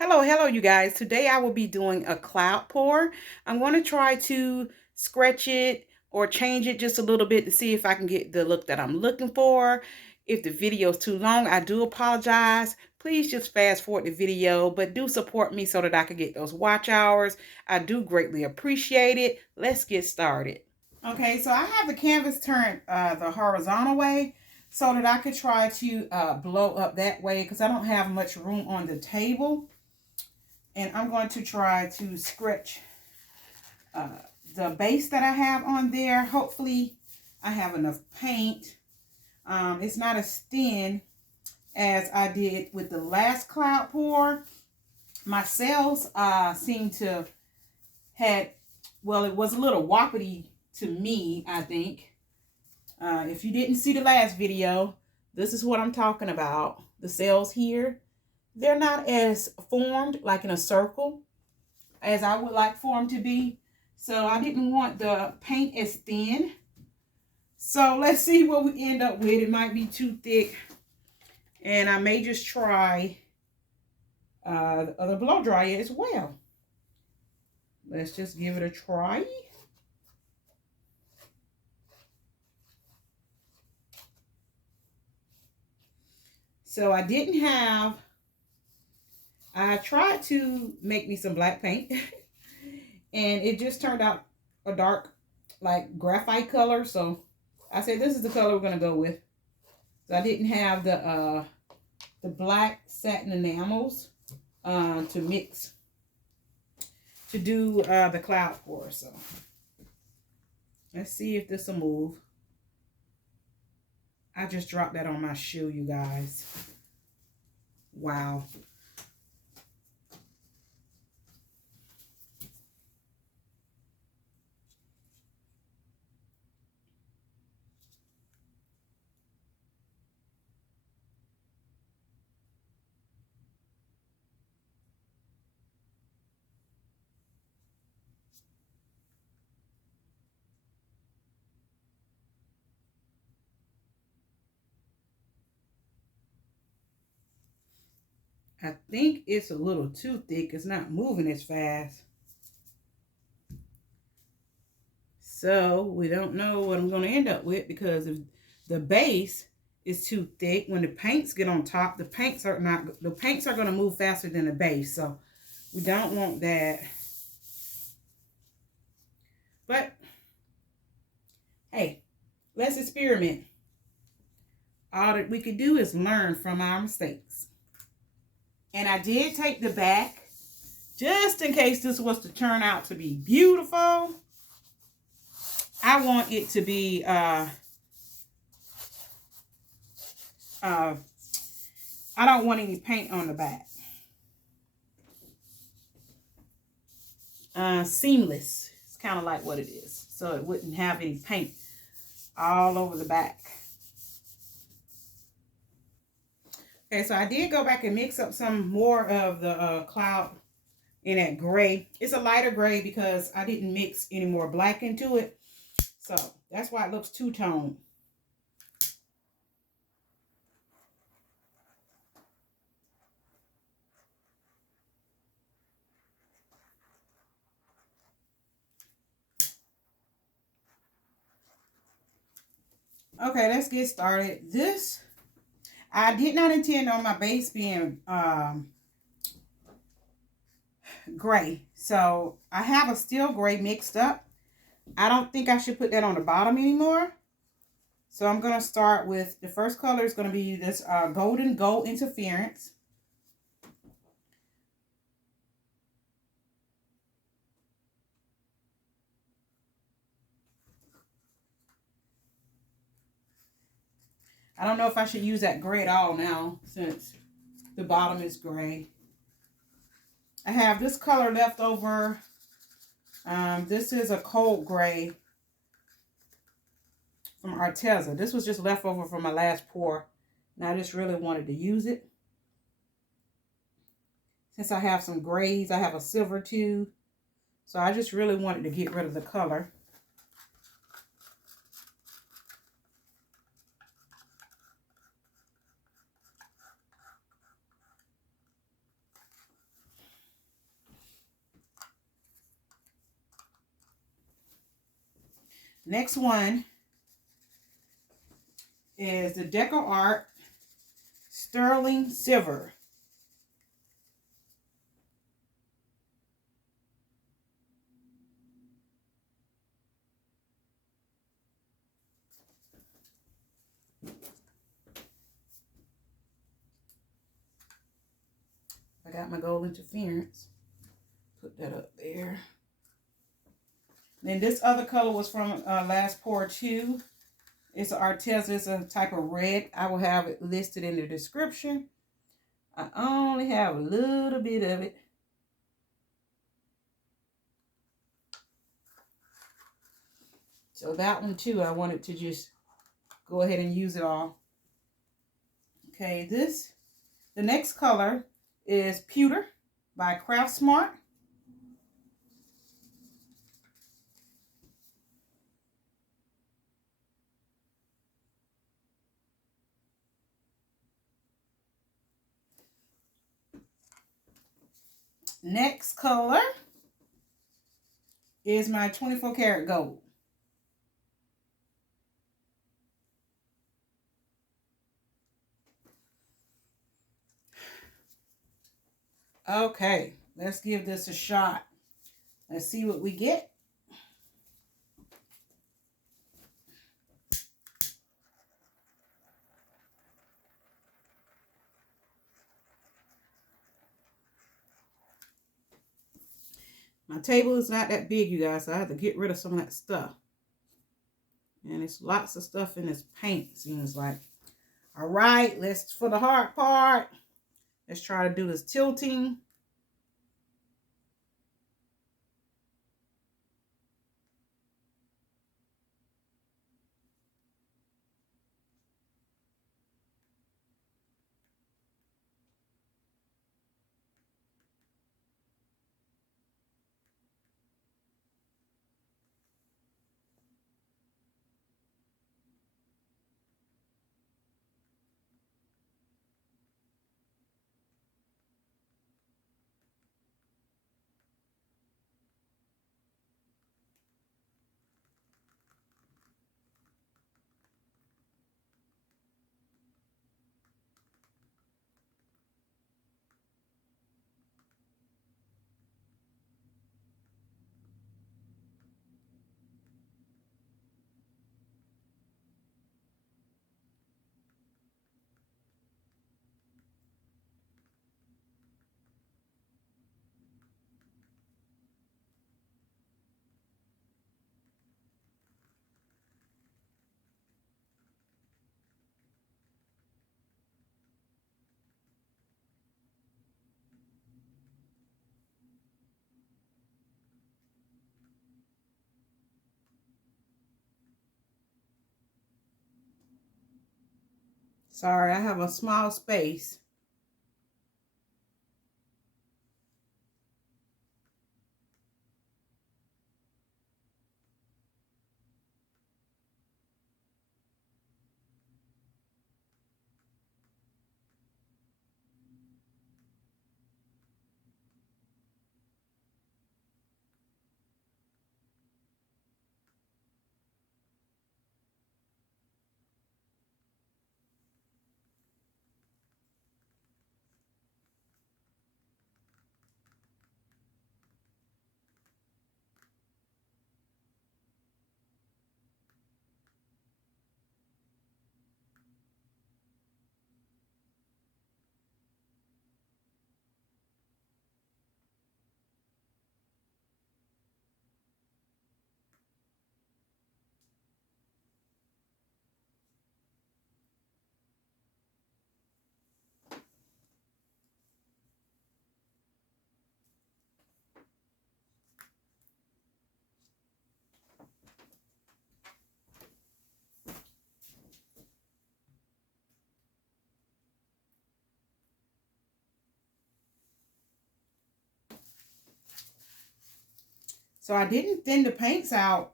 Hello, you guys. Today I will be doing a cloud pour. I'm going to try to scratch it or change it just a little bit to see if I can get the look that I'm looking for. If the video is too long, I do apologize. Please just fast forward the video, but do support me so that I can get those watch hours. I do greatly appreciate it. Let's get started. Okay, so I have the canvas turned the horizontal way so that I could try to blow up that way because I don't have much room on the table. And I'm going to try to scratch the base that I have on there. Hopefully I have enough paint. It's not as thin as I did with the last cloud pour. My cells seem to had, well, it was a little whoppity to me, I think. If you didn't see the last video, this is what I'm talking about. The cells here, they're not as formed like in a circle as I would like for them to be. So I didn't want the paint as thin. So let's see what we end up with. It might be too thick. And I may just try the other blow dryer as well. Let's just give it a try. So I tried to make me some black paint and it just turned out a dark like graphite color. So I said, this is the color we're going to go with. So I didn't have the black satin enamels to mix to do the cloud pour. So let's see if this will move. I just dropped that on my shoe, you guys. Wow. I think it's a little too thick. It's not moving as fast. So we don't know what I'm going to end up with because if the base is too thick, when the paints get on top, the paints are going to move faster than the base. So we don't want that. But hey, let's experiment. All that we could do is learn from our mistakes. And I did take the back just in case this was to turn out to be beautiful. I want it to be I don't want any paint on the back. Seamless. It's kind of like what it is. So it wouldn't have any paint all over the back. Okay, so I did go back and mix up some more of the cloud in that gray. It's a lighter gray because I didn't mix any more black into it. So that's why it looks two-toned. Okay, let's get started. This, I did not intend on my base being gray. So I have a steel gray mixed up. I don't think I should put that on the bottom anymore. So I'm going to start with, the first color is going to be this golden gold interference. I don't know if I should use that gray at all now since the bottom is gray. I have this color left over. This is a cold gray from Arteza. This was just left over from my last pour. And I just really wanted to use it. Since I have some grays, I have a silver too. So I just really wanted to get rid of the color. Next one is the Deco Art Sterling Silver. I got my gold interference. Put that up there. Then this other color was from last pour too. It's an Arteza. It's a type of red. I will have it listed in the description. I only have a little bit of it. So that one too, I wanted to just go ahead and use it all. Okay, the next color is Pewter by Craft Smart. Next color is my 24 karat gold. Okay, let's give this a shot. Let's see what we get. My table is not that big, you guys, so I have to get rid of some of that stuff. And it's lots of stuff in this paint, seems like. All right, let's, for the hard part, let's try to do this tilting. Sorry, I have a small space. So I didn't thin the paints out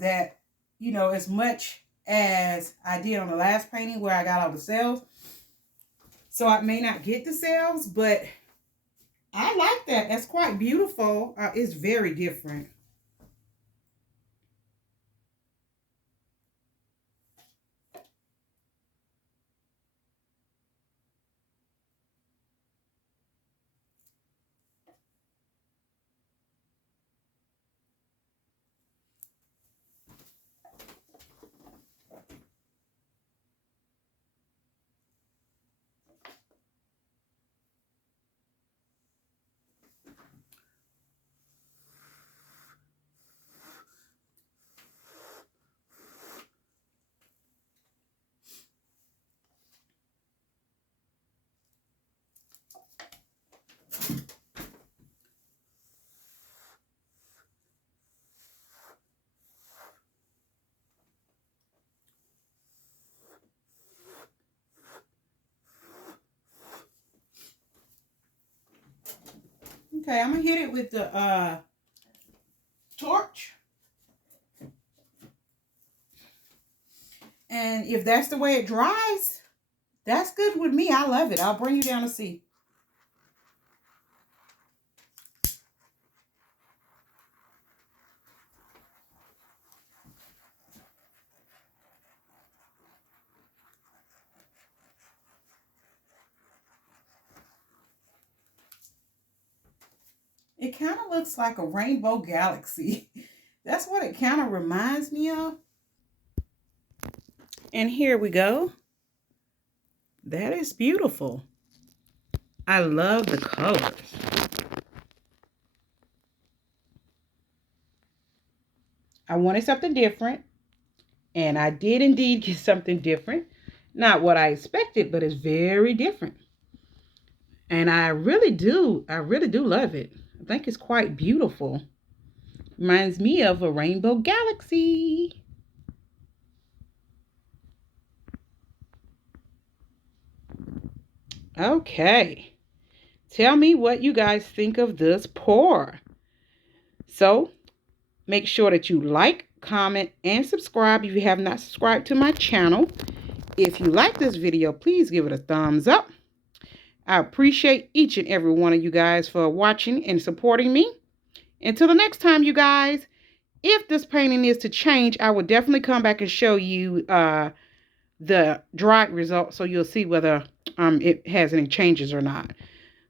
that, you know, as much as I did on the last painting where I got all the cells. So I may not get the cells, but I like that. That's quite beautiful. It's very different. Okay, I'm gonna hit it with the torch. And if that's the way it dries, that's good with me. I love it. I'll bring you down to see. It kind of looks like a rainbow galaxy. That's what it kind of reminds me of. And here we go. That is beautiful. I love the colors. I wanted something different, and I did indeed get something different. Not what I expected, but it's very different. And I really do love it. I think it's quite beautiful. Reminds me of a rainbow galaxy. Okay. Tell me what you guys think of this pour. So, make sure that you like, comment, and subscribe if you have not subscribed to my channel. If you like this video, please give it a thumbs up. I appreciate each and every one of you guys for watching and supporting me. Until the next time, you guys, if this painting is to change, I will definitely come back and show you the dried result so you'll see whether it has any changes or not.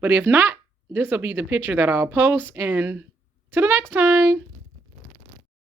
But if not, this will be the picture that I'll post. And till the next time.